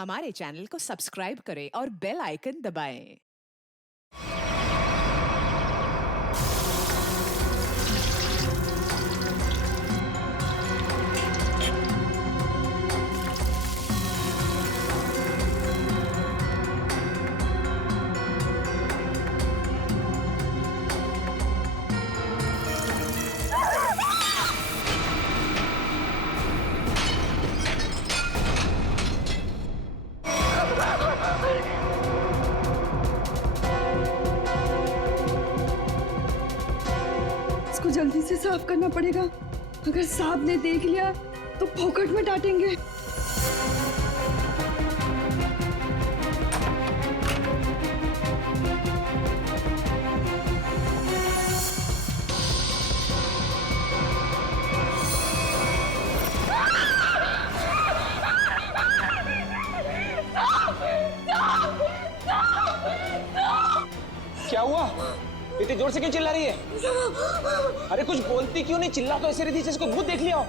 हमारे चैनल को सब्सक्राइब करें और बेल आइकन दबाएं। इसको जल्दी से साफ करना पड़ेगा। अगर साहब ने देख लिया तो फोकट में डांटेंगे। क्या हुआ? इतनी जोर से क्यों चिल्ला रही है? अरे कुछ बोलती क्यों नहीं? चिल्ला तो ऐसे रही थी जैसे कोई भूत देख लिया हो।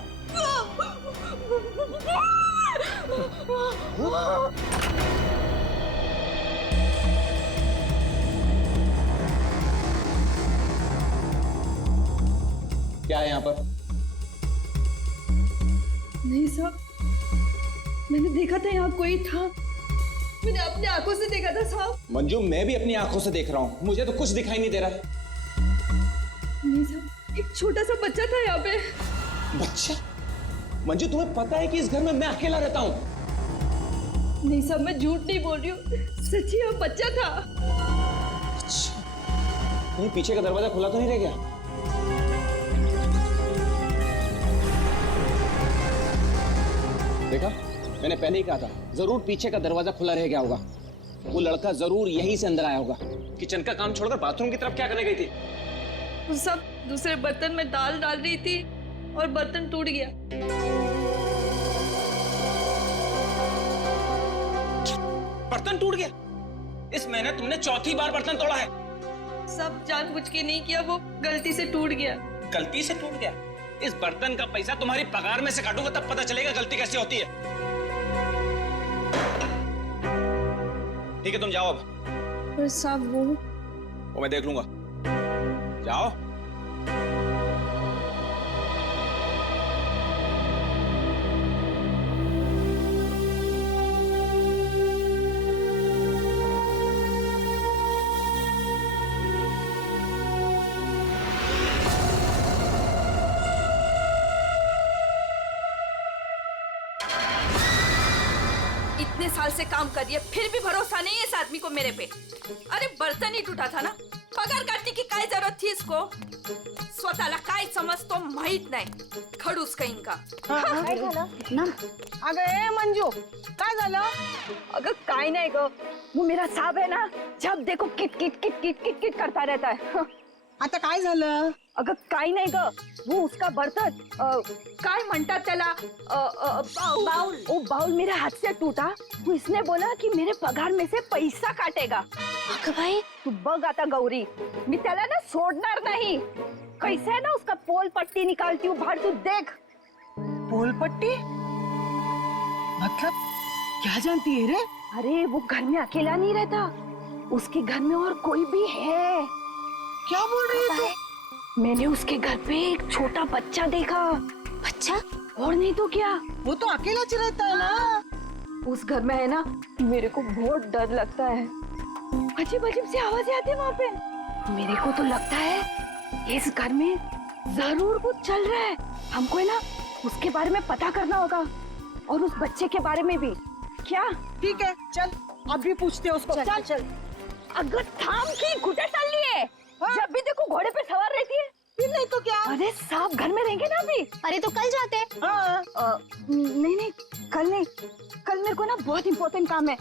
क्या है यहाँ पर? नहीं साहब, मैंने देखा था यहाँ कोई था। मैंने अपनी आंखों से देखा था साहब। मंजू, मैं भी अपनी आंखों से देख रहा हूँ, मुझे तो कुछ दिखाई नहीं दे रहा है। नहीं साहब, एक छोटा सा बच्चा था यहाँ पे। बच्चा? मंजू, तुम्हें पता है कि इस घर में मैं अकेला रहता हूँ? नहीं साहब, मैं झूठ नहीं बोल रही हूँ, सच्ची यहाँ बच्चा था। अच्छा, कहीं पीछे का दरवाजा खुला तो नहीं रह गया? देखा, मैंने पहले ही कहा था, जरूर पीछे का दरवाजा खुला रह गया होगा। वो लड़का जरूर यहीं से अंदर आया होगा। किचन का काम छोड़कर बाथरूम की तरफ क्या करने गई थी? वो सब दूसरे बर्तन में दाल डाल रही थी और बर्तन टूट गया। बर्तन टूट गया? इस महीने तुमने चौथी बार बर्तन तोड़ा है। सब जानबूझ के नहीं किया, वो गलती से टूट गया। गलती से टूट गया? इस बर्तन का पैसा तुम्हारी पगार में से काटूंगा, तब पता चलेगा गलती कैसे होती है। ठीक है, तुम जाओ अब। पर साहब वो मैं देख लूंगा। जाओ। इतने साल से काम कर रही है, फिर भी भरोसा नहीं है इस आदमी को मेरे पे। अरे बर्तन ही टूटा था ना, पगार काटने की काय जरूरत थी इसको? स्वतःला काय समजतो माहित नाही, खडूस कहीं का। काय झालं ना? अगं ए मंजू, काय झालं? अगर काय नहीं गो, वो मेरा साहब है ना, जब देखो kit kit kit kit kit kit करता रहता है। आता काय झालं? अगर काय नहीं गो, वो उसका बर्तन काय म्हणतात त्याला, बाउल, वो बाउल मेरे हाथ से टूटा। तो इसने बोला कि मेरे पगार में से पैसा काटेगा। अगं भाई, तू बघ आता गौरी, मी त्याला ना सोडणार नहीं। कैसे है ना उसका पोल पट्टी निकालती हूँ बाहर, तू देख। पोलपट्टी? मतलब क्या जानती है रे? अरे वो घर में अकेला नहीं रहता, उसके घर में और कोई भी है। क्या बोल रही है तू? मैंने उसके घर पे एक छोटा बच्चा देखा। बच्चा? और नहीं तो क्या, वो तो अकेला च रहता है ना। उस घर में है ना, मेरे को बहुत डर लगता है। अजीब अजीब सी आवाजें आती है वहाँ पे। मेरे को तो लगता है इस घर में जरूर कुछ चल रहा है। हमको है ना उसके बारे में पता करना होगा, और उस बच्चे के बारे में भी। क्या? ठीक है, चल अभी पूछते हैं उसको। चल चल। अगर थाम की घुटे चल लिए, जब भी देखो घोड़े पे सवार रहती है। फिर नहीं तो क्या? अरे साहब घर में रहेंगे ना अभी। अरे तो कल जाते हैं। हाँ। नहीं नहीं, कल नहीं, कल मेरे को ना बहुत इम्पोर्टेंट काम है।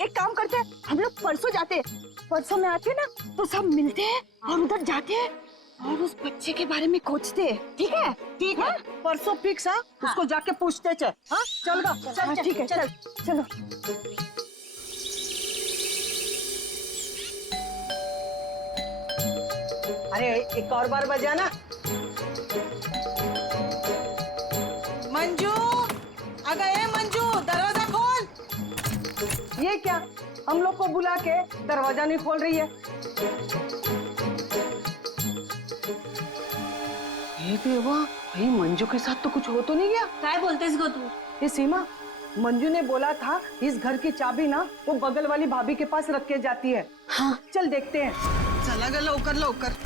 एक काम करते हैं, हम लोग परसों जाते हैं। परसों में आते हैं ना तो सब मिलते हैं और उधर जाते हैं और उस बच्चे के बारे में खोजते हैं। ठीक है? ठीक है, परसों फिक्स है। उसको जाके पूछते चल। हाँ चल गा, चल ठीक है, चल चलो। अरे एक और बार बजाना। मंजू, अगं ए मंजू, दरवाजा खोल। ये क्या, हम लोग को बुला के दरवाजा नहीं खोल रही है? ये देवा, भाई मंजू के साथ तो कुछ हो तो नहीं गया? काय बोलतेस गो तू? ये सीमा, मंजू ने बोला था इस घर की चाबी ना वो बगल वाली भाभी के पास रख के जाती है। हाँ, चल देखते हैं। चला गया, लवकर लवकर।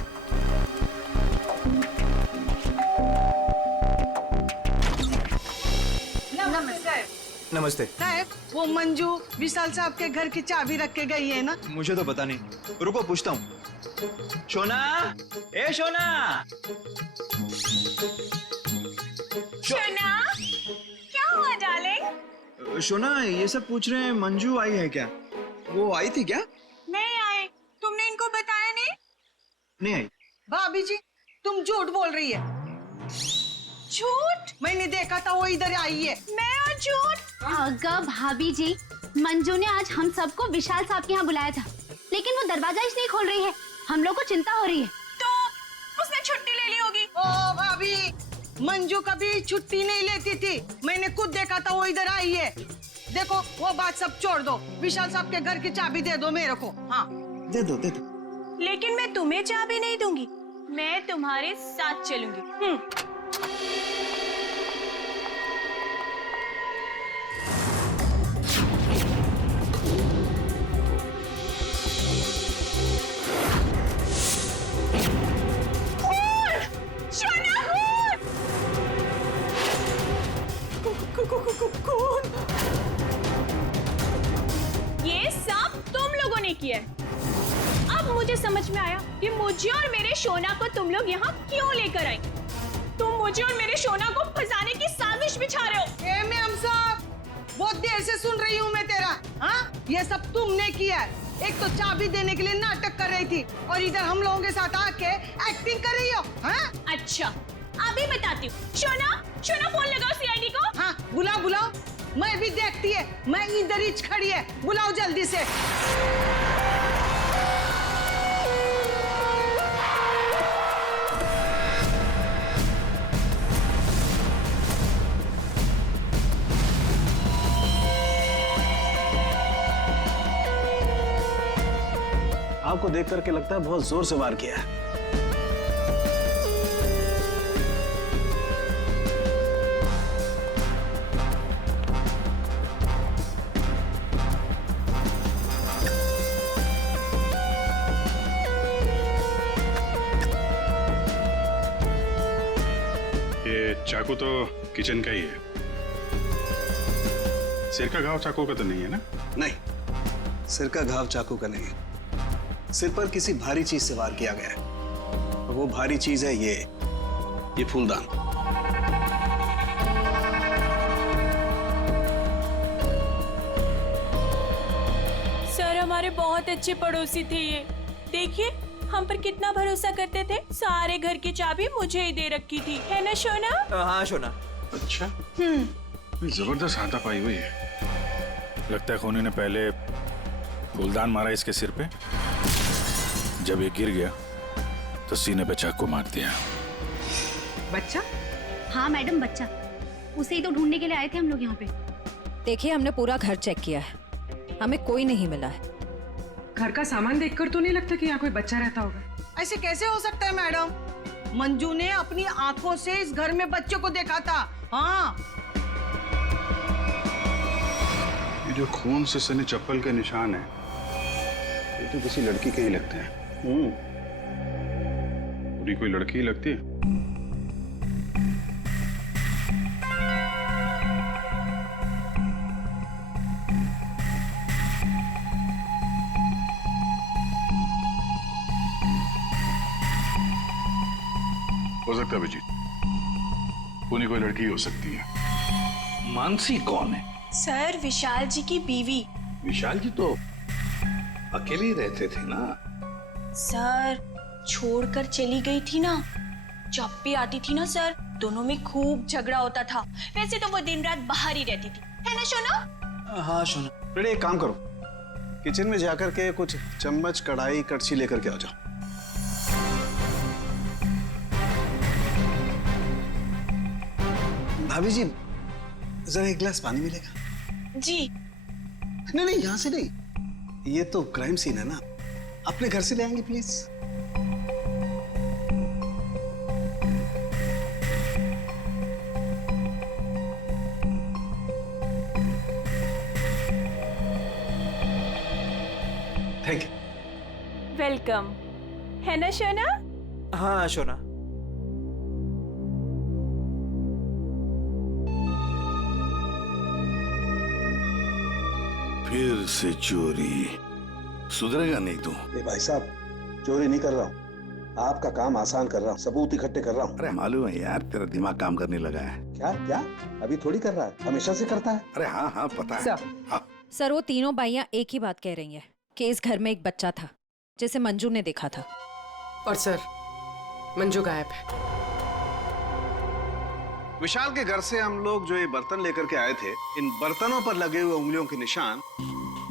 नमस्ते। साहब, वो मंजू विशाल साहब के घर की चाबी रख के गई है ना? मुझे तो पता नहीं, रुको पूछता हूँ। शोना, ए शोना। शोना, क्या हुआ डार्लिंग? शोना, ये सब पूछ रहे हैं मंजू आई है क्या? वो आई थी क्या? नहीं आए। तुमने इनको बताया नहीं? नहीं आई। भाभी जी, तुम झूठ बोल रही है। झूठ? मैंने देखा था वो इधर आई है। मैं और झूठ? अगा भाभी जी, मंजू ने आज हम सबको विशाल साहब के यहाँ बुलाया था, लेकिन वो दरवाजा इसलिए खोल रही है। हम लोग को चिंता हो रही है। तो उसने छुट्टी ले ली होगी। ओ भाभी, मंजू कभी छुट्टी नहीं लेती थी, मैंने खुद देखा था वो इधर आई है। देखो, वो बात सब छोड़ दो, विशाल साहब के घर की चाबी दे दो मेरे को। हाँ, दे दो दे दो। लेकिन मैं तुम्हें चाबी नहीं दूंगी, मैं तुम्हारे साथ चलूंगी। ये सब तुम लोगों ने किया है। अब मुझे समझ में आया कि मुझे और मेरे शोना को तुम लोग यहाँ क्यों लेकर आए। तुम मुझे और मेरे शोना को फंसाने की साजिश बिछा रहे हो। ए मैम साहब, बहुत देर से सुन रही हूँ मैं तेरा। हाँ, ये सब तुमने किया है। एक तो चाबी देने के लिए नाटक कर रही थी और इधर हम लोगों के साथ आके एक्टिंग कर रही हो। हाँ? अच्छा, अभी बताती हूँ। शोना, शोना फोन लगाओ सीआईडी को। हाँ, बुलाओ बुलाओ, मैं भी देखती है, मैं इधर ही खड़ी है, बुलाओ जल्दी से। आपको देख करके लगता है बहुत जोर से वार किया है। ये चाकू तो किचन का ही है। सिर का घाव चाकू का तो नहीं है ना? नहीं, सिर का घाव चाकू का नहीं है। सिर पर किसी भारी चीज से वार किया गया है और वो भारी चीज है ये फूलदान। सर, हमारे बहुत अच्छे पड़ोसी थे ये। देखिए, हम पर कितना भरोसा करते थे। सारे घर की चाबी मुझे ही दे रखी थी, है ना शोना? हाँ शोना। अच्छा, जबरदस्त हाथापाई हुई है। लगता है खूनी ने पहले फूलदान मारा इसके सिर पे, जब ये गिर गया तो सीने पे चाकू मार दिया। बच्चा? हाँ मैडम, बच्चा। उसे ही तो ढूंढने के लिए आए थे हम लोग यहाँ पे। देखिए, हमने पूरा घर चेक किया है, हमें कोई नहीं मिला है। घर का सामान देखकर तो नहीं लगता कि यहाँ कोई बच्चा रहता होगा। ऐसे कैसे हो सकता है मैडम? मंजू ने अपनी आंखों से इस घर में बच्चों को देखा था। हाँ, ये जो खून से सने चप्पल के निशान है, ये तो किसी लड़की के ही लगते हैं। पूरी कोई लड़की ही लगती है। हो सकता है अभिजीत, पूरी कोई लड़की ही हो सकती है। मानसी कौन है? सर, विशाल जी की बीवी। विशाल जी तो अकेले ही रहते थे ना? सर, छोड़कर चली गई थी ना, जब भी आती थी ना सर, दोनों में खूब झगड़ा होता था। वैसे तो वो दिन रात बाहर ही रहती थी, है ना शोना? हाँ शोना। बेटे, एक काम करो, किचन में जाकर के कुछ चम्मच, कढ़ाई, कड़छी लेकर के आ जाओ। भाभी जी, जरा एक गिलास पानी मिलेगा? जी। नहीं नहीं, यहाँ से नहीं, ये तो क्राइम सीन है ना, अपने घर से ले आएंगे प्लीज। Thank you. वेलकम। है ना शोना? हाँ शोना। फिर से चोरी, सुधरेगा नहीं तू। भाई साहब, चोरी नहीं कर रहा हूँ, आपका काम आसान कर रहा हूँ, सबूत इकट्ठे कर रहा हूँ। अरे मालूम है यार, तेरा दिमाग काम करने लगा है। क्या क्या? अभी थोड़ी कर रहा है, हमेशा से करता है। अरे हाँ हाँ पता है। हाँ। सर वो तीनों बाइयां एक ही बात कह रही हैं कि इस घर में एक बच्चा था जिसे मंजू ने देखा था। और सर मंजू गायब है। विशाल के घर से हम लोग जो ये बर्तन लेकर के आए थे, इन बर्तनों पर लगे हुए उंगलियों के निशान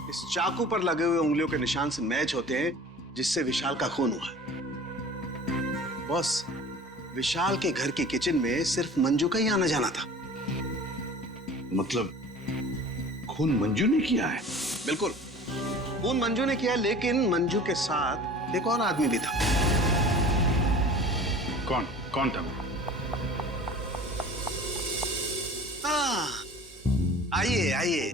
इस चाकू पर लगे हुए उंगलियों के निशान से मैच होते हैं, जिससे विशाल का खून हुआ। बॉस, विशाल के घर की किचन में सिर्फ मंजू का ही आना जाना था। मतलब खून मंजू ने किया है? बिल्कुल, खून मंजू ने किया, लेकिन मंजू के साथ एक और आदमी भी था। कौन कौन था? आइए आइए।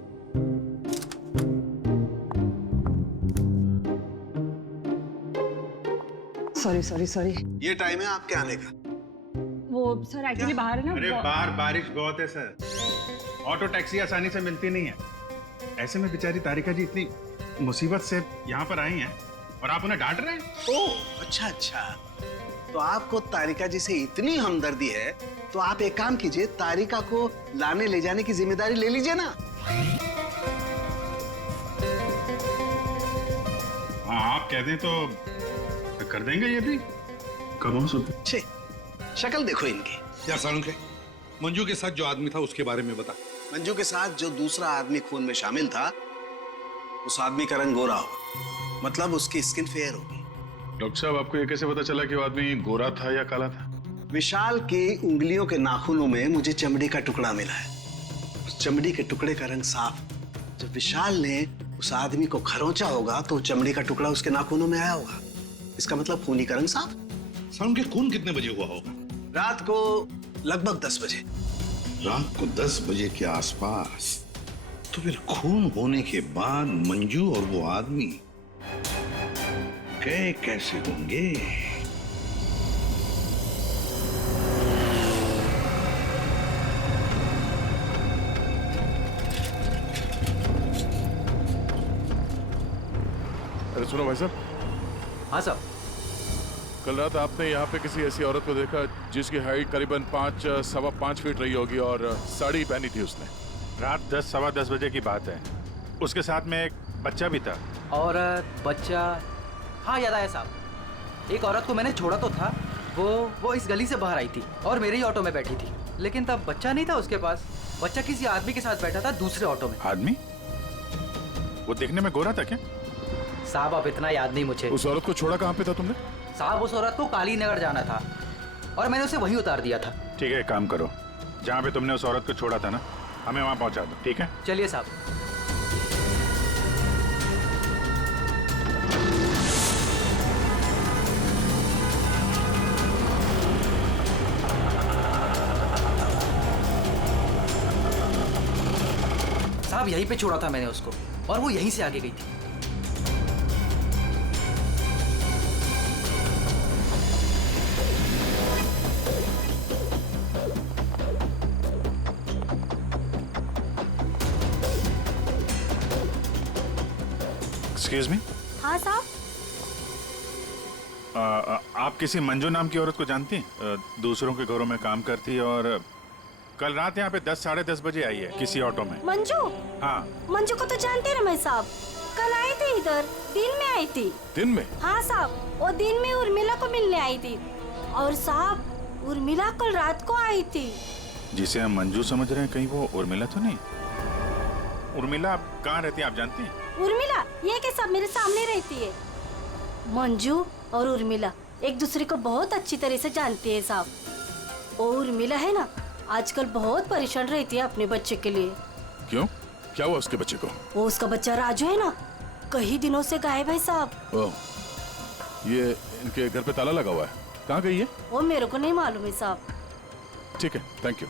Sorry sorry sorry. ये टाइम है आपके आने का। वो सर एक्चुअली बाहर है ना। अरे बाहर बारिश बहुत है सर, ऑटो टैक्सी आसानी से मिलती नहीं है। ऐसे में बेचारी तारिका जी इतनी मुसीबत से यहाँ पर आई हैं और आप उन्हें डांट रहे हैं। ओह अच्छा अच्छा, तो आपको तारिका जी से इतनी हमदर्दी है तो आप एक काम कीजिए, तारिका को लाने ले जाने की जिम्मेदारी ले लीजिए ना। हाँ आप कह दें तो कर देंगे ये भी। कब हो सकते? छे, शक्ल देखो इनकी। क्या सालुंखे, मंजू के साथ जो आदमी था उसके बारे में बता। मंजू के साथ जो दूसरा आदमी खून में शामिल था, उस आदमी का रंग गोरा होगा, मतलब उसकी स्किन फेयर होगी। डॉक्टर साहब आपको ये कैसे पता चला कि वो आदमी गोरा था या काला था? विशाल की उंगलियों के नाखूनों में मुझे चमड़ी का टुकड़ा मिला है। उस चमड़ी के टुकड़े का रंग साफ। जब विशाल ने उस आदमी को खरोंचा होगा तो चमड़ी का टुकड़ा उसके नाखूनों में आया होगा। इसका मतलब खूनी का रंग साफ। सालुंखे, खून कितने बजे हुआ होगा? रात को लगभग 10 बजे। रात को 10 बजे के आसपास। तो फिर खून होने के बाद मंजू और वो आदमी गए कैसे होंगे? अरे सुनो भाई साहब। हाँ साहब। कल रात आपने यहाँ पे किसी ऐसी औरत को देखा जिसकी हाइट करीबन 5-5.25 फीट रही होगी और साड़ी पहनी थी उसने। रात 10-10:15 बजे की बात है। उसके साथ में एक बच्चा भी था। औरत बच्चा, हाँ याद आया साहब। एक औरत को मैंने छोड़ा तो था, वो इस गली से बाहर आई थी और मेरे ही ऑटो में बैठी थी, लेकिन तब बच्चा नहीं था उसके पास। बच्चा किसी आदमी के साथ बैठा था दूसरे ऑटो में। आदमी? वो देखने में गोरा था क्या? साहब अब इतना याद नहीं मुझे। उस औरत को छोड़ा कहाँ पे था तुमने? साहब उस औरत को काली नगर जाना था और मैंने उसे वहीं उतार दिया था। ठीक है, काम करो, जहाँ पे तुमने उस औरत को छोड़ा था ना, हमें वहाँ पहुँचा दो। ठीक है, चलिए साहब। साहब यहीं पे छोड़ा था मैंने उसको और वो यहीं से आगे गई थी। Excuse me. हाँ साहब। आप किसी मंजू नाम की औरत को जानती हैं? दूसरों के घरों में काम करती है और कल रात यहाँ पे 10-10:30 बजे आई है किसी ऑटो में। मंजू? हाँ। मंजू को तो जानते ना मैं साहब, कल आई थी इधर, दिन में आई थी। दिन में? हाँ साहब, वो दिन में उर्मिला को मिलने आई थी और साहब उर्मिला कल रात को आई थी। जिसे हम मंजू समझ रहे हैं, कहीं वो उर्मिला तो नहीं? उर्मिला आप कहाँ रहती है, आप जानती हैं? उर्मिला ये के सब मेरे सामने रहती है। मंजू और उर्मिला एक दूसरे को बहुत अच्छी तरह से जानती है साहब। वो उर्मिला है ना, आजकल बहुत परेशान रहती है अपने बच्चे के लिए। क्यों? क्या हुआ उसके बच्चे को? वो उसका बच्चा राजू है ना, कई दिनों से गायब है साहब। ओह, ये इनके घर पे ताला लगा हुआ है, कहाँ गई है? वो मेरे को नहीं मालूम है साहब। ठीक है, थैंक यू।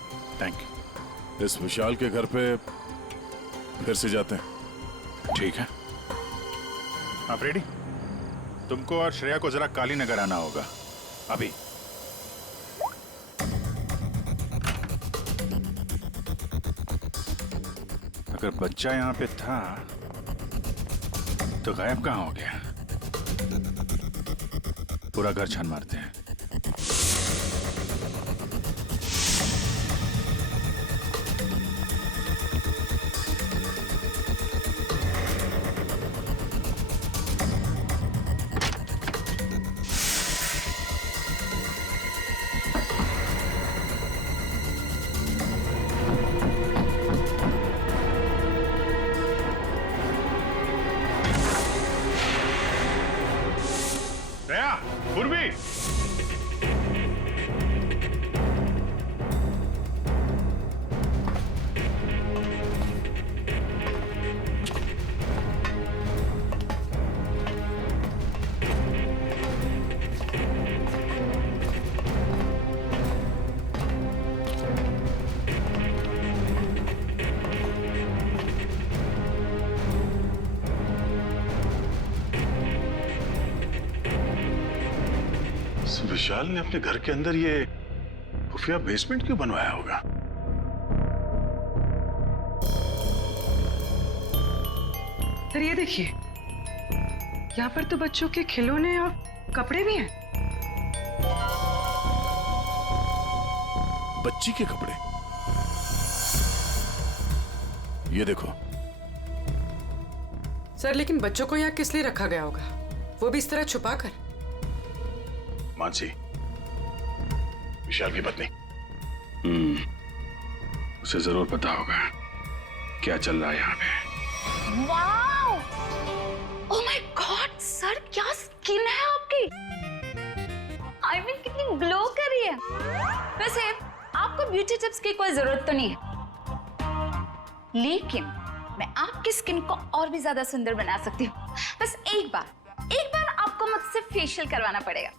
इस विशाल के घर पे फिर से जाते हैं। ठीक है। आप रेडी? तुमको और श्रेया को जरा काली नगर आना होगा अभी। अगर बच्चा यहाँ पे था तो गायब कहाँ हो गया? पूरा घर छान मारते हैं। श्रेया, पूर्वी, विशाल ने अपने घर के अंदर ये खुफिया बेसमेंट क्यों बनवाया होगा? सर ये देखिए, यहाँ पर तो बच्चों के खिलौने और कपड़े भी हैं। बच्ची के कपड़े? ये देखो। सर लेकिन बच्चों को यहाँ किस लिए रखा गया होगा, वो भी इस तरह छुपा कर? मानसी, विशाल की पत्नी, उसे जरूर पता होगा क्या चल रहा है यहाँ पे। Wow! Oh my God sir, क्या स्किन है आपकी! आई मीन कितनी ग्लो कर रही है। वैसे आपको ब्यूटी टिप्स की कोई जरूरत तो नहीं है, लेकिन मैं आपकी स्किन को और भी ज्यादा सुंदर बना सकती हूँ। बस एक बार आपको मुझसे फेशियल करवाना पड़ेगा।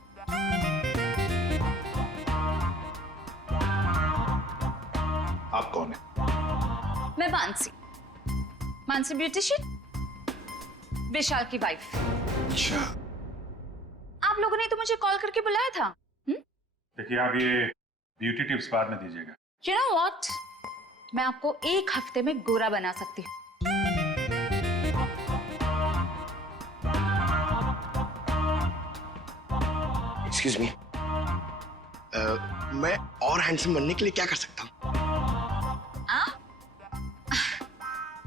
आप कौन है? मैं मानसी ब्यूटिशियन, विशाल की वाइफ। अच्छा। आप लोगों ने तो मुझे कॉल करके बुलाया था। देखिए, आप ये ब्यूटी टिप्स बाद में दीजिएगा। You know what? मैं आपको 1 हफ्ते में गोरा बना सकती हूँ। Excuse me. मैं और हैंडसम बनने के लिए क्या कर सकता हूँ?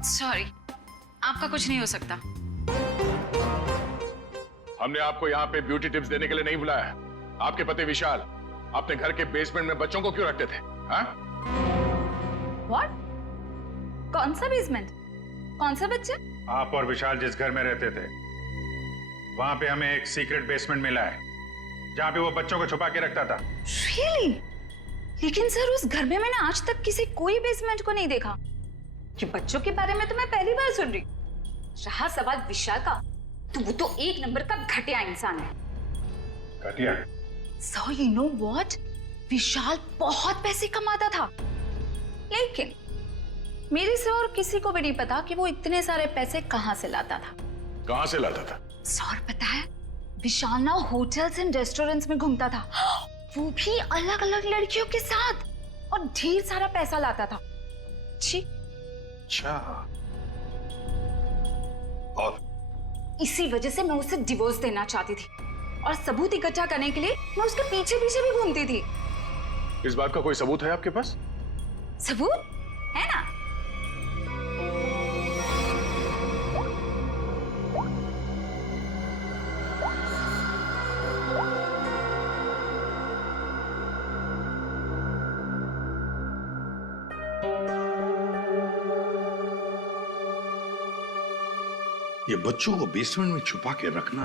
सॉरी, आपका कुछ नहीं हो सकता। हमने आपको यहाँ पे ब्यूटी टिप्स देने के लिए नहीं बुलाया। आपके पति विशाल अपने घर के बेसमेंट में बच्चों को क्यों रखते थे? हाँ? What? कौन सा बेसमेंट? कौन सा बच्चा? आप और विशाल जिस घर में रहते थे, वहां पे हमें एक सीक्रेट बेसमेंट मिला है, जहाँ पे वो बच्चों को छुपा के रखता था। Really? लेकिन सर उस घर में मैंने आज तक किसी कोई बेसमेंट को नहीं देखा। कि बच्चों के बारे में तो मैं पहली बार सुन रही। रहा सवाल विशाल का, तो वो तो 1 नंबर का घटिया इंसान है। घटिया? So you know what? विशाल बहुत पैसे कमाता था, लेकिन मेरे से और किसी को भी नहीं पता कि वो इतने सारे पैसे कहाँ से लाता था। कहाँ से लाता था? सर पता है, विशाल ना होटल्स एंड रेस्टोरेंट्स में घूमता था, वो भी अलग अलग लड़कियों के साथ, और ढेर सारा पैसा लाता था। जी। अच्छा। और इसी वजह से मैं उसे डिवोर्स देना चाहती थी, और सबूत इकट्ठा करने के लिए मैं उसके पीछे पीछे भी घूमती थी। इस बात का कोई सबूत है आपके पास? सबूत है ना? ये बच्चों को बेसमेंट में छुपा के रखना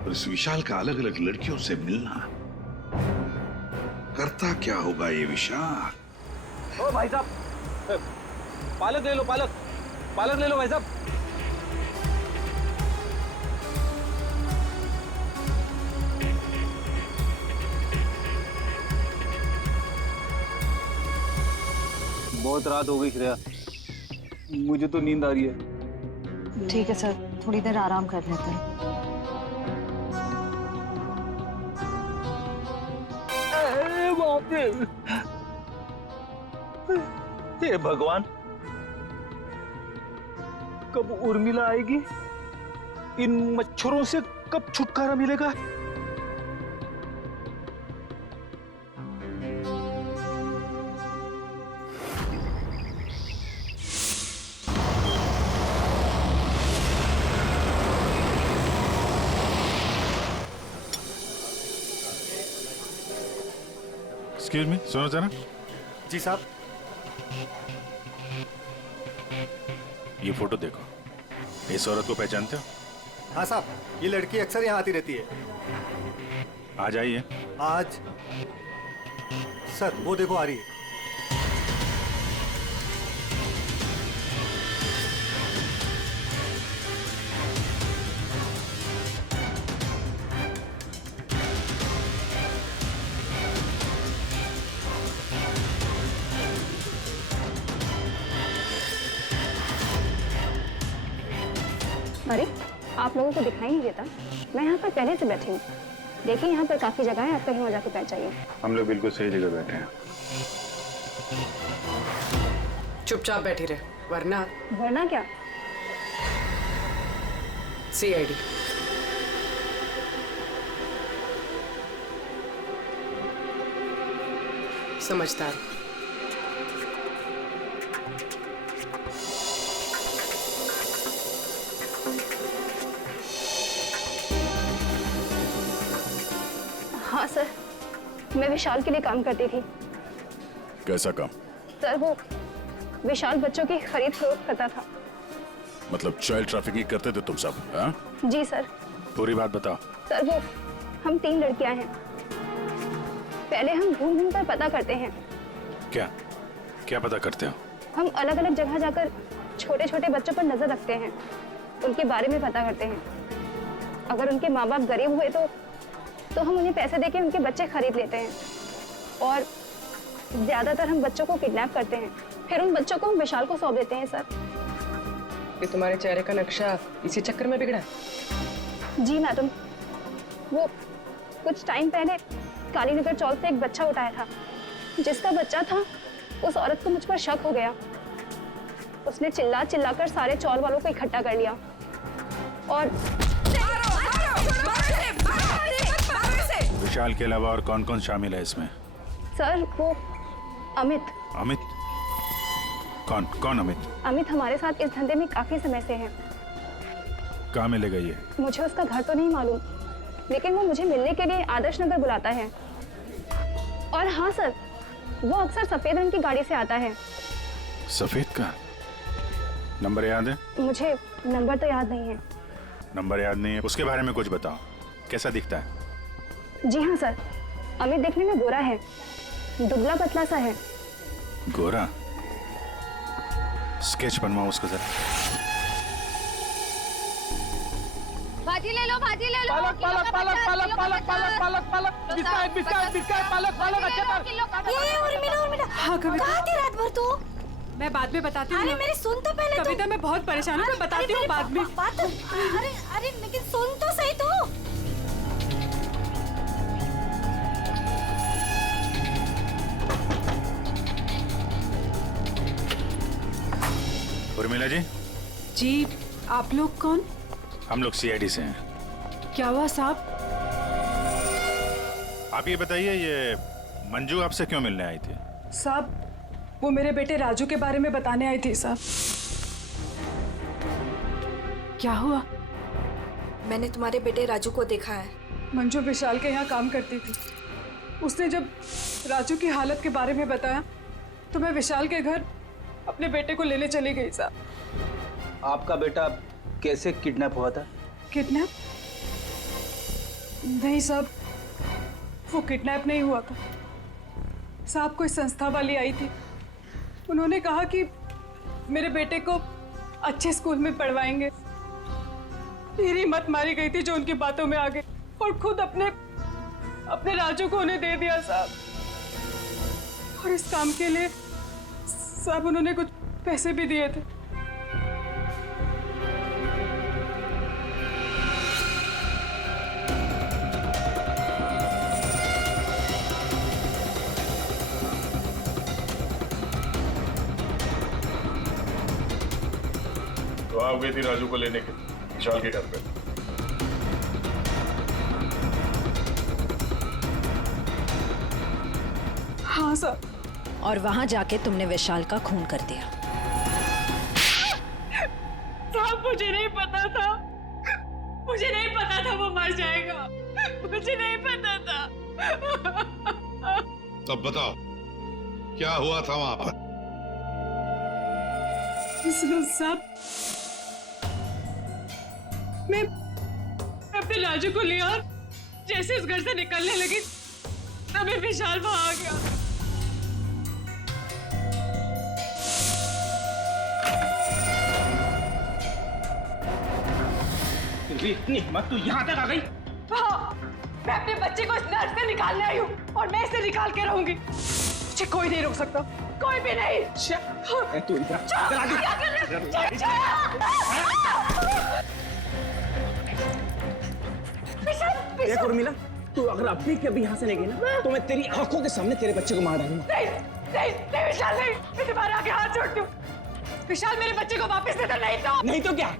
और इस विशाल का अलग अलग लड़कियों से मिलना, करता क्या होगा ये विशाल? ओ भाई साहब, पालक ले लो, पालक पालक ले लो भाई साहब। बहुत रात हो गई श्रेया, मुझे तो नींद आ रही है। ठीक है सर, थोड़ी देर आराम कर लेते हैं। हे भगवान, कब उर्मिला आएगी? इन मच्छरों से कब छुटकारा मिलेगा? एक्सक्यूज मी, सुनो जरा। जी साहब। ये फोटो देखो, इस औरत को पहचानते हो? हाँ साहब, ये लड़की अक्सर यहाँ आती रहती है। आज आई है? आज सर वो देखो आ रही है। अरे आप लोगों को दिखाई नहीं देता? मैं यहाँ पर पहले से बैठी हूँ। देखिए यहाँ पर काफी जगह है, आप कहीं वहाँ जाके बैठ जाइए। हम लोग बिल्कुल सही जगह बैठे हैं। चुपचाप बैठी रहे, वरना वरना क्या? CID। समझदार। हाँ सर, मैं विशाल के लिए काम करती थी। कैसा काम? सर वो विशाल बच्चों की खरीद फरोख्त करता था। मतलब चाइल्ड ट्रैफिकिंग करते थे तुम सब? हाँ? जी सर। पूरी बात बताओ। सर वो हम 3 लड़कियां हैं। पहले हम घूम घूम कर पता करते हैं। क्या क्या पता करते हो? हम अलग अलग जगह जाकर छोटे छोटे बच्चों पर नजर रखते हैं, उनके बारे में पता करते हैं। अगर उनके माँ बाप गरीब हुए तो हम उन्हें पैसे देके उनके बच्चे खरीद लेते हैं। और ज्यादातर हम बच्चों को किडनैप करते हैं, फिर उन बच्चों को हम विशाल को सौंप देते हैं सर। ये तुम्हारे चेहरे का नक्शा इसी चक्कर में बिगड़ा? जी मैडम, वो कुछ टाइम पहले कालीनगर चौक से एक बच्चा उठाया था। जिसका बच्चा था उस औरत को मुझ पर शक हो गया। उसने चिल्ला चिल्लाकर सारे चौल वालों को इकट्ठा कर लिया और विशाल के अलावा और कौन कौन शामिल है इसमें? सर वो अमित। अमित? कौन कौन अमित? अमित हमारे साथ इस धंधे में काफी समय से है। कहाँ मिलेगा ये? मुझे उसका घर तो नहीं मालूम, लेकिन वो मुझे मिलने के लिए आदर्श नगर बुलाता है। और हाँ सर, वो अक्सर सफेद रंग की गाड़ी से आता है। सफेद का? नंबर याद है? मुझे नंबर तो याद नहीं है। नंबर याद नहीं है? उसके बारे में कुछ बताओ, कैसा दिखता है? जी हाँ सर, अमित देखने में गोरा है, दुबला पतला सा है। गोरा? स्केच बनवाओ उसको जरा। भाजी ले लो, भाजी ले लो। पालक पालक पालक पालक पालक पालक पालक पालक बिस्किट बिस्किट बिस्किट पालक पालक अच्छा था। ये उर्मिला उर्मिला, हाँ कविता, कहाँ थी रात भर तू? मैं बाद में बताती हूँ। अरे मेरी सुन तो पहले। कविता मैं बहुत परेशान हूँ, मैं बताती हूँ बाद में। अरे अरे लेकिन सुन तो सही तू। उर्मिला जी। जी, आप लोग कौन? हम लोग CID से हैं। क्या हुआ साहब? आप ये बताइए, ये मंजू आपसे क्यों मिलने आई थी? साहब वो मेरे बेटे राजू के बारे में बताने आई थी साहब। क्या हुआ? मैंने तुम्हारे बेटे राजू को देखा है। मंजू विशाल के यहाँ काम करती थी। उसने जब राजू की हालत के बारे में बताया तो मैं विशाल के घर अपने बेटे को लेने चली गई साहब। आपका बेटा कैसे किडनैप हुआ था? किडनैप? नहीं साहब, वो किडनैप नहीं हुआ था साहब। कोई संस्था वाली आई थी, उन्होंने कहा कि मेरे बेटे को अच्छे स्कूल में पढ़वाएंगे। मेरी मत मारी गई थी जो उनकी बातों में आ गई और खुद अपने राजू को उन्हें दे दिया साहब। और इस काम के लिए साहब उन्होंने कुछ पैसे भी दिए थे। तो आप गई थी राजू को लेने के विशाल के घर पे। हाँ सर। और वहां जाके तुमने विशाल का खून कर दिया। साहब मुझे नहीं पता था, मुझे नहीं पता था वो मर जाएगा, मुझे नहीं पता था। तब बताओ क्या हुआ था वहां पर? साहब मैं अपने राजू को लिया और जैसे इस घर से निकलने लगी तभी विशाल वहां आ गया। इतनी हिम्मत तू यहाँ तक आ गई? हाँ, मैं अपने बच्चे को इस नर्क से निकालने आई हूँ और मैं इसे निकाल के रहूंगी। मुझे कोई नहीं रोक सकता, कोई भी नहीं। तू इधर आ देख उर्मिला, तू अगर अभी के अभी यहाँ से नहीं गई ना तो मैं तेरी आंखों के सामने तेरे बच्चे को मार डालूंगा। नहीं, नहीं, नहीं विशाल नहीं, मैं तुम्हारे आगे हाथ जोड़ती हूँ। विशाल मेरे बच्चे को वापस दे दो, नहीं तो। नहीं तो क्या?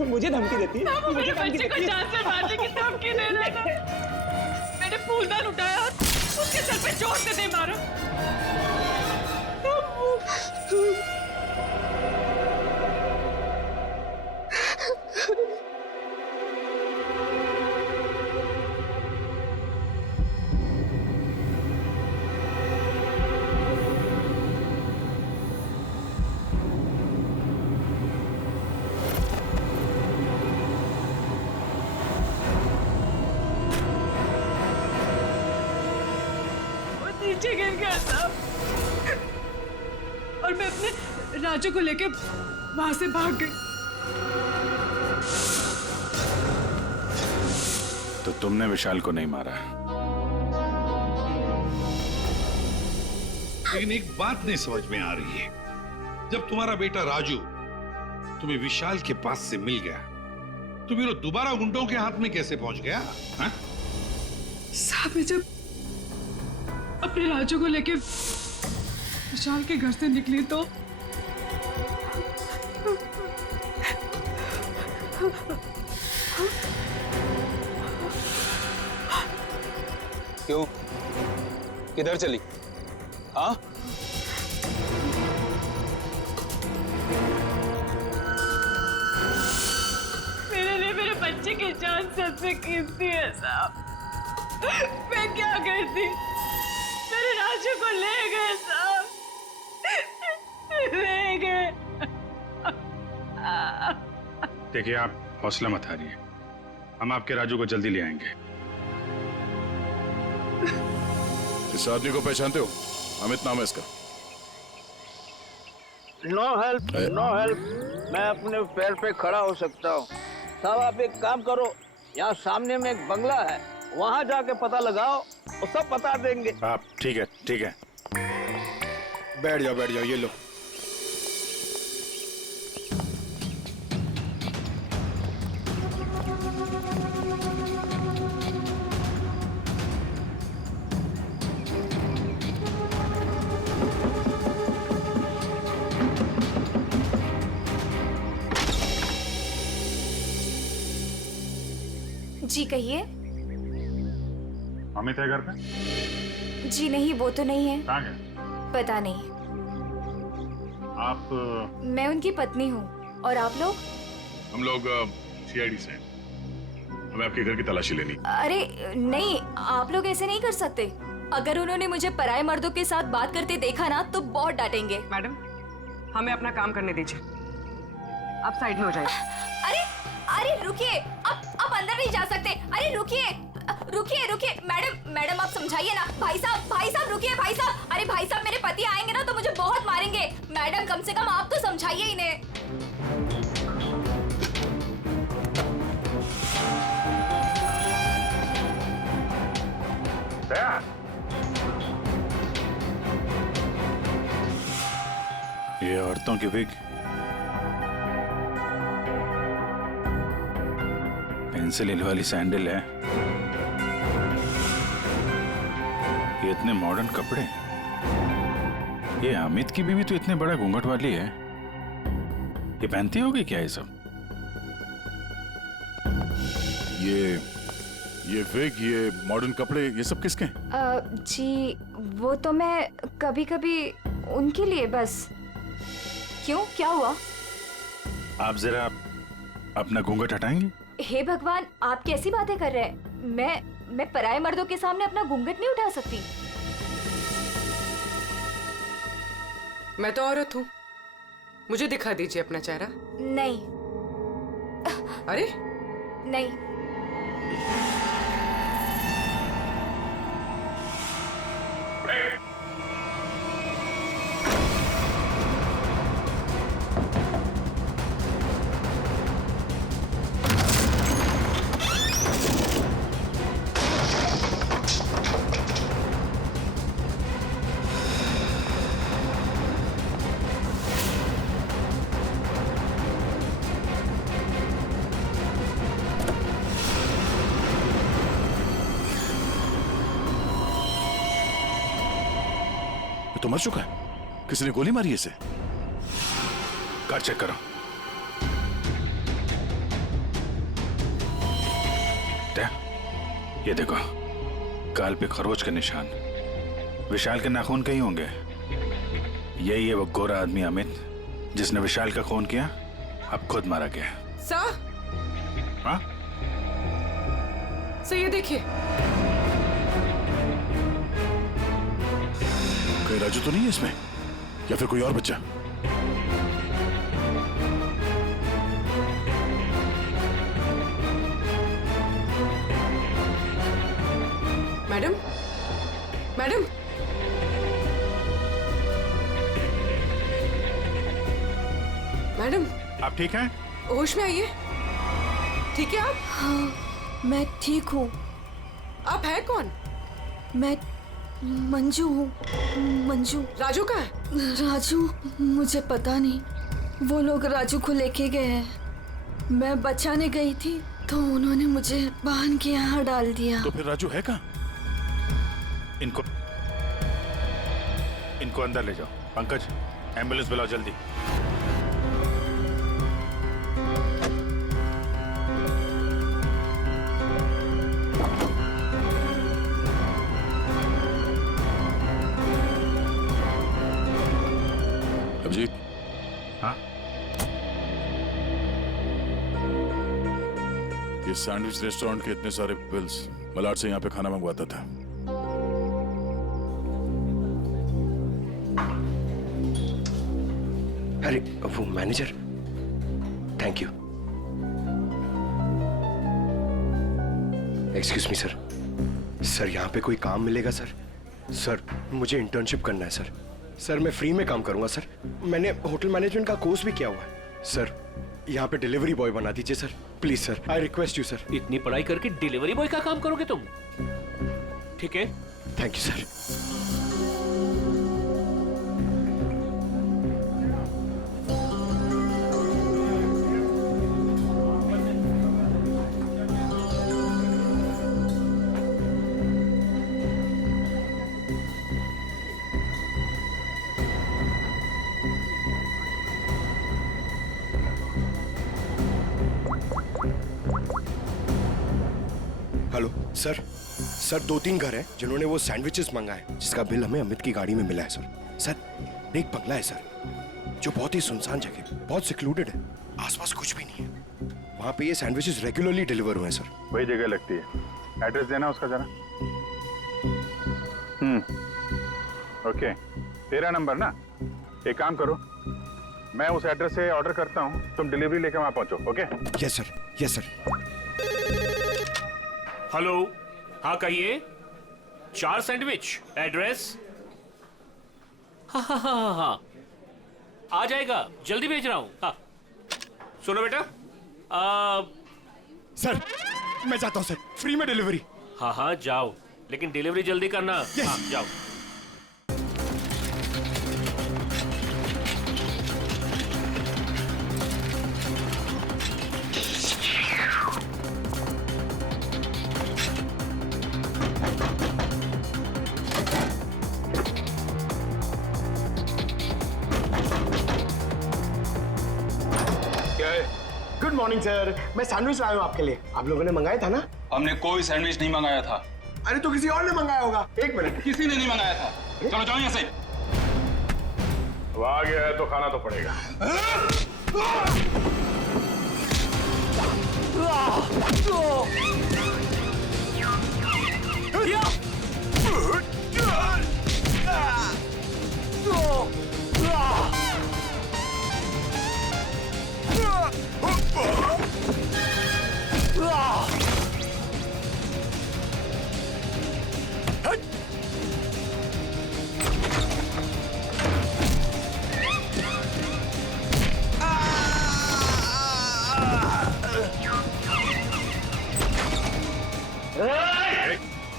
मुझे धमकी देती है? वो मेरे बच्चे को जान से मारने की धमकी दे रहा था। मैंने फूलदान उठाया और उसके सर पे जोर से दे मारा। नीचे गिर गया था और मैं अपने राजू को लेके वहां से भाग गई। तो तुमने विशाल को नहीं मारा? लेकिन एक बात नहीं समझ में आ रही है, जब तुम्हारा बेटा राजू तुम्हें विशाल के पास से मिल गया तो फिर वो दोबारा गुंडों के हाथ में कैसे पहुंच गया? हाँ? साहब जब अपने राजू को लेके विशाल के घर से निकली तो क्यों? किधर चली? हाँ? मेरे लिए मेरे बच्चे की जान सबसे कीमती है साहब। मैं क्या करती? मेरे राजू को ले गए साहब, ले गए। देखिए, आप हौसला मत हारिए, हम आपके राजू को जल्दी ले आएंगे। इस आदमी को पहचानते हो? अमित नाम है इसका। No help, no help. मैं अपने पैर पे खड़ा हो सकता हूँ। साहब आप एक काम करो, यहाँ सामने में एक बंगला है, वहाँ जाके पता लगाओ, वो सब बता देंगे। आप ठीक है, ठीक है, बैठ जाओ, ये लो। जी कहिए। अमित है घर पे? जी नहीं, वो तो नहीं है। कहाँ गए? पता नहीं। आप? मैं उनकी पत्नी हूँ। और आप लोग? हम लोग सीआईडी से हैं। हमें आपके घर की तलाशी लेनी। अरे नहीं, आप लोग ऐसे नहीं कर सकते। अगर उन्होंने मुझे पराये मर्दों के साथ बात करते देखा ना तो बहुत डांटेंगे। मैडम, हमें अपना काम करने दीजिए, आप साइड में हो जाइए। अरे रुकिए, आप अंदर नहीं जा सकते। अरे रुकिए, रुकिए रुकिए मैडम मैडम आप समझाइए ना। भाई साहब रुकिए भाई साहब। अरे भाई साहब मेरे पति आएंगे ना तो मुझे बहुत मारेंगे। मैडम कम से कम आप तो समझाइए इन्हें। ये औरतों की विग, पेंसिल हिल वाली सैंडल है, ये इतने मॉडर्न कपड़े। ये अमित की बीवी तो इतने बड़ा घूंघट वाली है, ये पहनती होगी क्या ये सब? ये विग, ये मॉडर्न कपड़े, ये सब किसके? जी वो तो मैं कभी कभी उनके लिए बस। क्यों, क्या हुआ? आप जरा अपना घूंघट हटाएंगी? हे भगवान, आप कैसी बातें कर रहे हैं? मैं पराये मर्दों के सामने अपना घूंघट नहीं उठा सकती। मैं तो औरत हूँ, मुझे दिखा दीजिए अपना चेहरा। नहीं। अरे नहीं। ये तो मर चुका है, किसी ने गोली मारी इसे। कार चेक करो। ये देखो, गाल पे खरोच के निशान, विशाल के नाखून कहीं होंगे। यही है वो गोरा आदमी अमित जिसने विशाल का खून किया, अब खुद मारा गया। सर, हाँ? सर ये देखिए। कोई राजू तो नहीं है इसमें, या फिर कोई और बच्चा? मैडम, मैडम, मैडम, आप ठीक हैं? होश में आइए। ठीक है आप? हाँ, मैं ठीक हूँ। आप है कौन? मैं मंजू हूँ। मंजू। राजू कहाँ है? राजू, मुझे पता नहीं। वो लोग राजू को लेके गए हैं। मैं बचाने गई थी तो उन्होंने मुझे बांध के यहाँ डाल दिया। तो फिर राजू है कहाँ? इनको अंदर ले जाओ। पंकज, एम्बुलेंस बुलाओ जल्दी। अभिजीत। हाँ? ये सैंडविच रेस्टोरेंट के इतने सारे बिल्स मलाड से यहाँ पे खाना मंगवाता था। अरे वो manager, thank you. Excuse me sir, sir यहाँ पे कोई काम मिलेगा सर? सर मुझे इंटर्नशिप करना है सर। सर मैं फ्री में काम करूंगा सर, मैंने होटल मैनेजमेंट का कोर्स भी किया हुआ है सर। यहाँ पे डिलीवरी बॉय बना दीजिए sir, please sir, I request you sir. इतनी पढ़ाई करके डिलीवरी बॉय का काम करोगे तुम? ठीक है, thank you sir. Hello sir, sir 2-3 घर हैं जिन्होंने वो सैंडविचेस मंगाए, जिसका बिल हमें अमित की गाड़ी में मिला है सर। सर एक बंगला है सर, जो बहुत ही सुनसान जगह, बहुत सिक्लूडेड है, आसपास कुछ भी नहीं है। वहाँ पे ये सैंडविचेस रेगुलरली डिलीवर हुए हैं सर। वही जगह लगती है, एड्रेस देना उसका जरा। ओके, 13 नंबर ना? एक काम करो, मैं उस एड्रेस से ऑर्डर करता हूँ, तुम डिलीवरी लेके वहाँ पहुँचो। Okay? Yes sir, yes sir. Hello, हाँ कहिए। 4 सैंडविच। एड्रेस? हाँ, आ जाएगा, जल्दी भेज रहा हूँ। हाँ सुनो बेटा, सर मैं जाता हूँ सर, फ्री में डिलीवरी। हाँ हाँ जाओ, लेकिन डिलीवरी जल्दी करना। हाँ जाओ। गुड मॉर्निंग सर, मैं सैंडविच लाया हूँ आपके लिए। आप लोगों ने मंगाया था ना? हमने कोई सैंडविच नहीं मंगाया था। अरे तो किसी और ने मंगाया होगा। एक मिनट, किसी ने नहीं मंगाया था। चलो जाओ यहाँ से। अब आ गया है तो खाना तो पड़ेगा।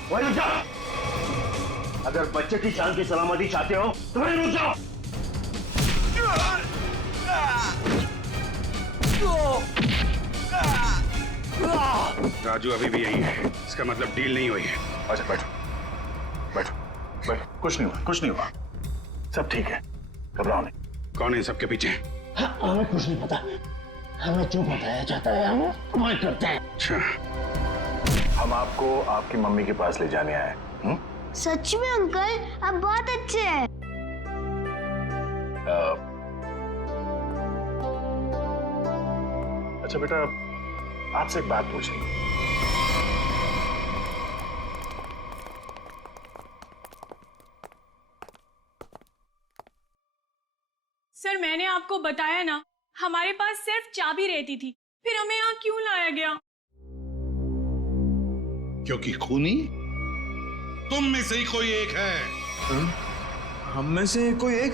वहीं रुक जाओ। अगर बच्चे की जान की सलामती चाहते हो तो वहीं रुक जाओ। राजू अभी भी यही है, इसका मतलब डील नहीं हुई है। अच्छा बैठो बैठो बैठो, कुछ नहीं हुआ, कुछ नहीं हुआ, सब ठीक है, घबराओ नहीं। कौन है सबके पीछे? हमें कुछ नहीं पता, हमें जो बताया जाता है हम वही करते हैं। अच्छा, हम आपको आपकी मम्मी के पास ले जाने आए। सच में अंकल, आप बहुत अच्छे हैं। अच्छा बेटा, आपसे एक बात पूछनी। सर मैंने आपको बताया ना, हमारे पास सिर्फ चाबी रहती थी, फिर हमें यहाँ क्यों लाया गया? क्योंकि खूनी तुम में से ही कोई एक है। हम में से कोई एक?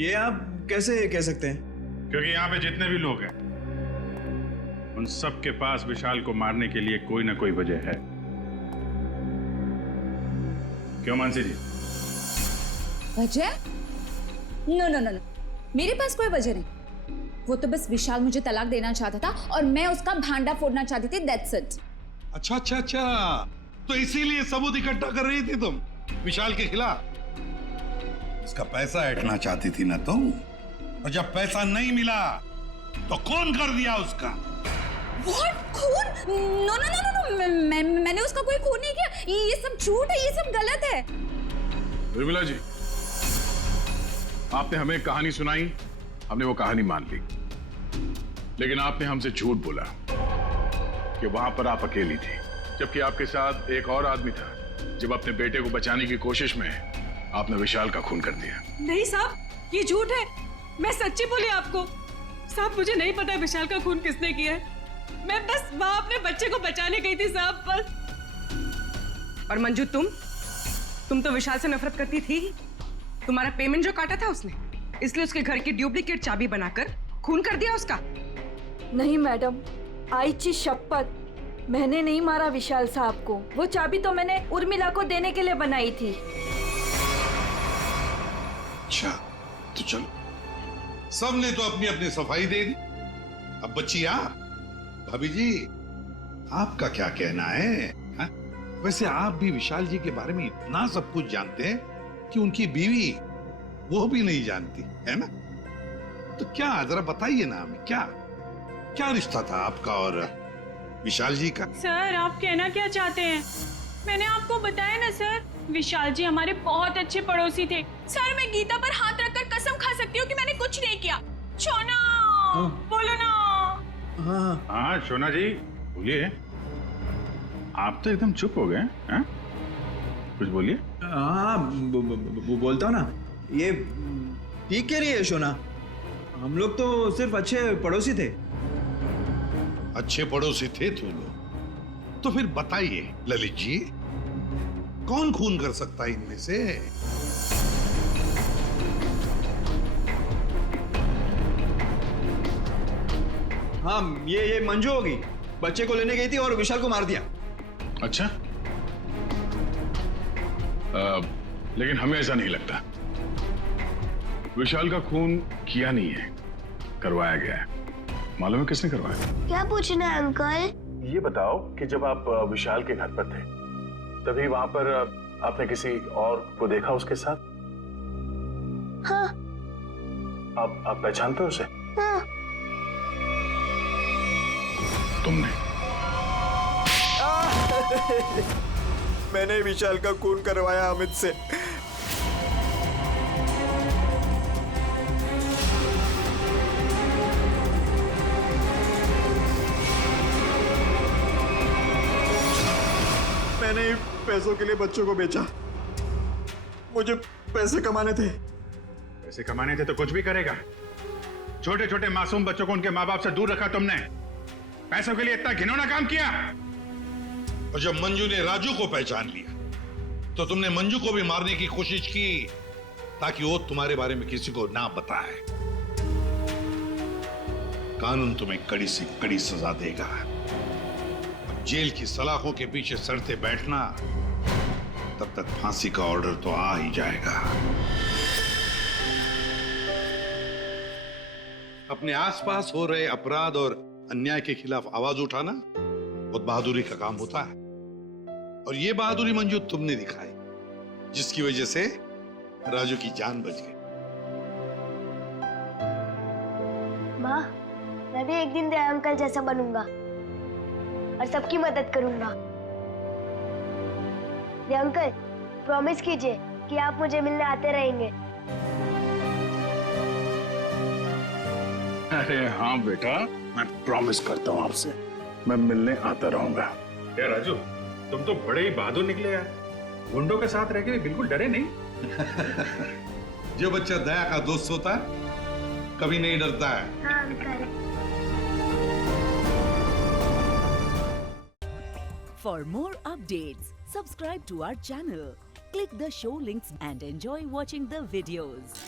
ये आप कैसे कह सकते हैं? क्योंकि यहाँ पे जितने भी लोग हैं उन सब के पास विशाल को मारने के लिए कोई ना कोई वजह है। क्यों मानसी जी? वजह? नो नो नो नो, मेरे पास कोई वजह नहीं। वो तो बस विशाल मुझे तलाक देना चाहता था और मैं उसका भांडा फोड़ना चाहती थी, दैट्स इट। अच्छा अच्छा अच्छा, तो इसीलिए सबूत इकट्ठा कर रही थी तुम विशाल के खिलाफ? उसका पैसा ऐंठना चाहती थी ना तुम, और जब पैसा नहीं मिला तो खून कर दिया उसका। What? खून? नो नो नो नो, मैंने उसका कोई खून नहीं किया। ये सब झूठ है, ये सब गलत है। उर्मिला जी, आपने हमें कहानी सुनाई, हमने वो कहानी मान ली, लेकिन आपने हमसे झूठ बोला कि वहां पर आप अकेली थी, जबकि आपके साथ एक और आदमी था। जब अपने बेटे को बचाने की कोशिश में आपने विशाल का खून कर दिया। नहीं साहब, ये झूठ है, मैं सच्ची बोली आपको। साहब मुझे नहीं पता विशाल का खून किसने किया है, मैं बस वहां अपने बच्चे को बचाने गई थी साहब, बस। और मंजू, तुम तो विशाल से नफरत करती थी। तुम्हारा पेमेंट जो काटा था उसने, इसलिए उसके घर की डुप्लीकेट चाबी बनाकर खून कर दिया उसका। नहीं मैडम, आईची शपथ, मैंने नहीं मारा विशाल साहब को। वो चाबी तो मैंने उर्मिला को देने के लिए बनाई थी। अच्छा तो चलो, सबने तो अपनी अपनी सफाई दे दी, अब बच्ची आप। भाभी जी, आपका क्या कहना है? हा? वैसे आप भी विशाल जी के बारे में इतना सब कुछ जानते हैं कि उनकी बीवी वो भी नहीं जानती है ना? तो क्या, जरा बताइए ना हमें, क्या क्या रिश्ता था आपका और विशाल जी का? सर आप कहना क्या चाहते हैं? मैंने आपको बताया ना सर, विशाल जी हमारे बहुत अच्छे पड़ोसी थे। सर मैं गीता पर हाथ रखकर कसम खा सकती हूँ कि मैंने कुछ नहीं किया। शोना, बोलो ना। हाँ शोना जी बोलिए। आप तो एकदम चुप हो गए हैं, कुछ बोलिए। हाँ बोलता हूँ ना, ये ठीक कह रही है शोना, हम लोग तो सिर्फ अच्छे पड़ोसी थे। अच्छे पड़ोसी थे तुम लोग, तो फिर बताइए ललित जी, कौन खून कर सकता है इनमें से? हाँ, ये मंजू होगी। बच्चे को लेने गई थी और विशाल को मार दिया। अच्छा, लेकिन हमें ऐसा नहीं लगता। विशाल का खून किया नहीं है, करवाया गया है। मालूम है किसने करवाया? क्या पूछना है अंकल? ये बताओ कि जब आप विशाल के घर पर थे, तभी वहां पर आपने किसी और को देखा उसके साथ? हाँ। आप पहचानते हो उसे? हाँ। तुमने? मैंने विशाल का खून करवाया अमित से। मैंने पैसों के लिए बच्चों को बेचा। मुझे पैसे कमाने थे। पैसे कमाने थे तो कुछ भी करेगा। छोटे छोटे मासूम बच्चों को उनके माँ बाप से दूर रखा तुमने। पैसों के लिए इतना घिनौना काम किया। और जब मंजू ने राजू को पहचान लिया तो तुमने मंजू को भी मारने की कोशिश की ताकि वो तुम्हारे बारे में किसी को ना बताए। कानून तुम्हें कड़ी से कड़ी सजा देगा। जेल की सलाखों के पीछे सड़ते बैठना, तब तक फांसी का ऑर्डर तो आ ही जाएगा। अपने आसपास हो रहे अपराध और अन्याय के खिलाफ आवाज उठाना बहुत बहादुरी का काम होता है। और ये बहादुरी मंजू तुमने दिखाई, जिसकी वजह से राजू की जान बच गई। माँ, मैं भी एक दिन दया अंकल जैसा बनूंगा और सबकी मदद करूंगा। दया अंकल, प्रॉमिस कीजिए कि आप मुझे मिलने आते रहेंगे। अरे हाँ बेटा, मैं प्रॉमिस करता हूँ आपसे, मैं मिलने आता रहूंगा। क्या राजू, तुम तो बड़े ही बहादुर निकले यार। गुंडों के साथ रह के बिल्कुल डरे नहीं। जो बच्चा दया का दोस्त होता है कभी नहीं डरता है। हाँ uncle. For more updates, subscribe to our channel, click the show links and enjoy watching the videos.